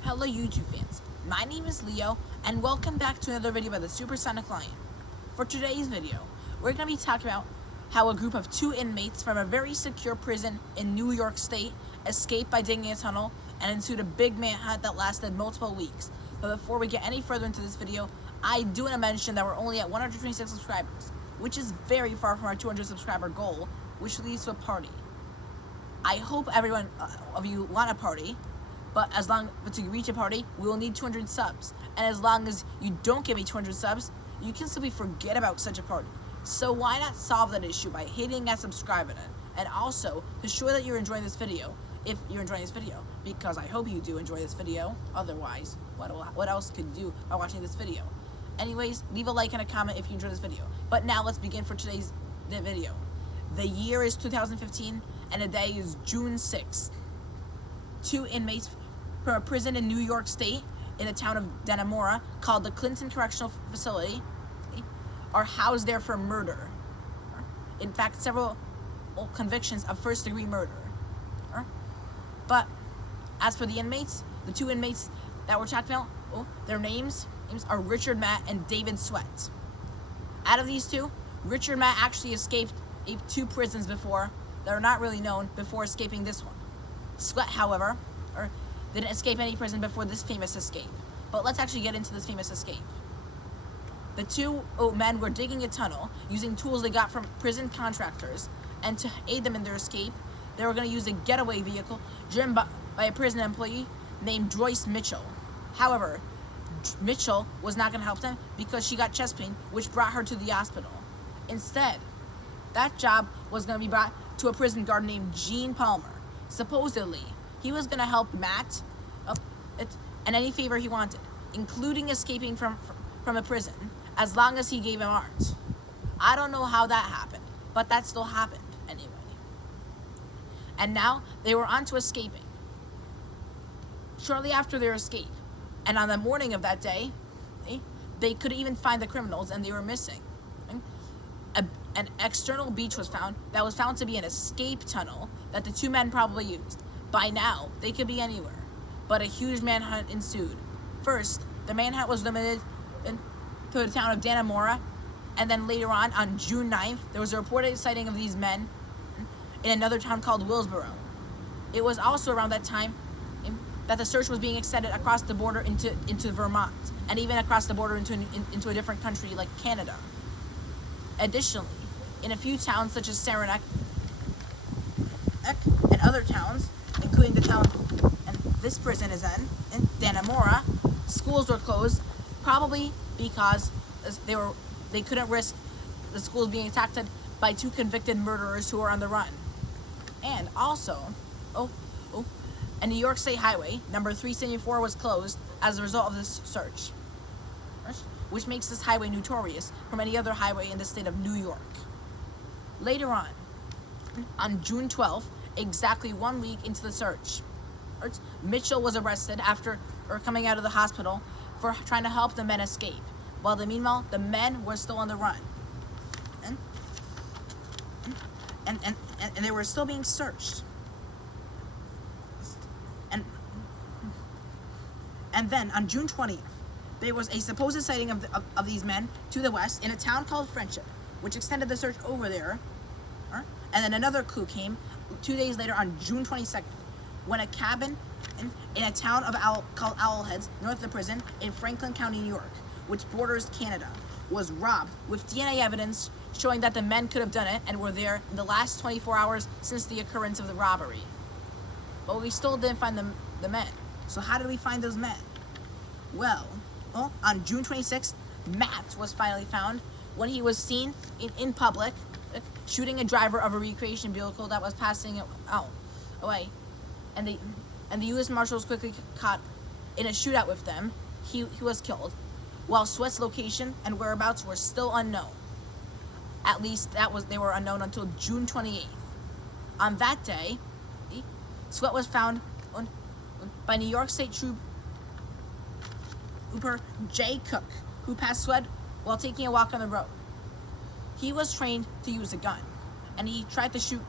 Hello YouTube fans, my name is Leo and welcome back to another video by the Supersonic Lion. For today's video, we're going to be talking about how a group of 2 inmates from a very secure prison in New York State escaped by digging a tunnel and ensued a big manhunt that lasted multiple weeks. But before we get any further into this video, I do want to mention that we're only at 126 subscribers, which is very far from our 200 subscriber goal, which leads to a party. I hope everyone of you want a party, but to reach a party, we will need 200 subs. And as long as you don't give me 200 subs, you can simply forget about such a party. So why not solve that issue by hitting that subscribe button? And also, to show that you're enjoying this video, if you're enjoying this video, because I hope you do enjoy this video, otherwise, what else could you do by watching this video? Anyways, leave a like and a comment if you enjoyed this video. But now let's begin for today's video. The year is 2015, and the day is June 6th. 2 inmates from a prison in New York State in the town of Dannemora called the Clinton Correctional Facility are housed there for murder. In fact, several convictions of first-degree murder. But as for the inmates, the 2 inmates that we're talking about, their names are Richard Matt and David Sweat. Out of these 2, Richard Matt actually escaped 2 prisons before that are not really known before escaping this one. Sweat, however, didn't escape any prison before this famous escape. But let's actually get into this famous escape. The 2 men were digging a tunnel using tools they got from prison contractors, and to aid them in their escape, they were going to use a getaway vehicle driven by a prison employee named Joyce Mitchell. However, Mitchell was not going to help them because she got chest pain, which brought her to the hospital. Instead, that job was going to be brought to a prison guard named Gene Palmer. Supposedly, he was going to help Matt in any favor he wanted, including escaping from a prison, as long as he gave him art. I don't know how that happened, but that still happened anyway. And now, they were on to escaping. Shortly after their escape, and on the morning of that day, they couldn't even find the criminals and they were missing. An external beach was found that was found to be an escape tunnel that the 2 men probably used. By now, they could be anywhere. But a huge manhunt ensued. First, the manhunt was limited to the town of Dannemora, and then later on June 9th, there was a reported sighting of these men in another town called Willsboro. It was also around that time that the search was being extended across the border into Vermont, and even across the border into a different country like Canada. Additionally, in a few towns such as Saranac and other towns, including the town and this prison is in Dannemora, schools were closed, probably because they couldn't risk the schools being attacked by 2 convicted murderers who were on the run. And also, a New York State highway, number 374, was closed as a result of this search, which makes this highway notorious from any other highway in the state of New York. Later on June 12th, exactly 1 week into the search, Mitchell was arrested after coming out of the hospital for trying to help the men escape, while meanwhile the men were still on the run. And they were still being searched. And then on June 20th, there was a supposed sighting of these men to the west in a town called Friendship, which extended the search over there. And then another clue came 2 days later on June 22nd, when a cabin in a town called Owlheads, north of the prison in Franklin County, New York, which borders Canada, was robbed with DNA evidence showing that the men could have done it and were there in the last 24 hours since the occurrence of the robbery. But we still didn't find the men. So how did we find those men? Well, on June 26th, Matt was finally found when he was seen in public shooting a driver of a recreation vehicle that was passing away. And the U.S. Marshals quickly caught in a shootout with them. He was killed, while Sweat's location and whereabouts were still unknown. At least they were unknown until June 28th. On that day, Sweat was found by New York State Trooper Jay Cook, who passed Sweat while taking a walk on the road. He was trained to use a gun, and he tried to shoot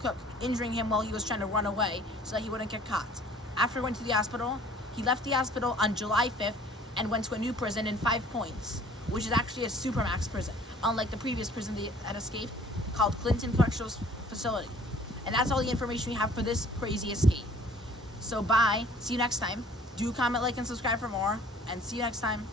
Cook, injuring him while he was trying to run away so that he wouldn't get caught. After he went to the hospital, He left the hospital on July 5th and went to a new prison in 5 Points, which is actually a supermax prison, unlike the previous prison that had escaped, called Clinton Correctional Facility. And that's all the information we have for this crazy escape. So bye, see you next time. Do comment, like, and subscribe for more, and see you next time.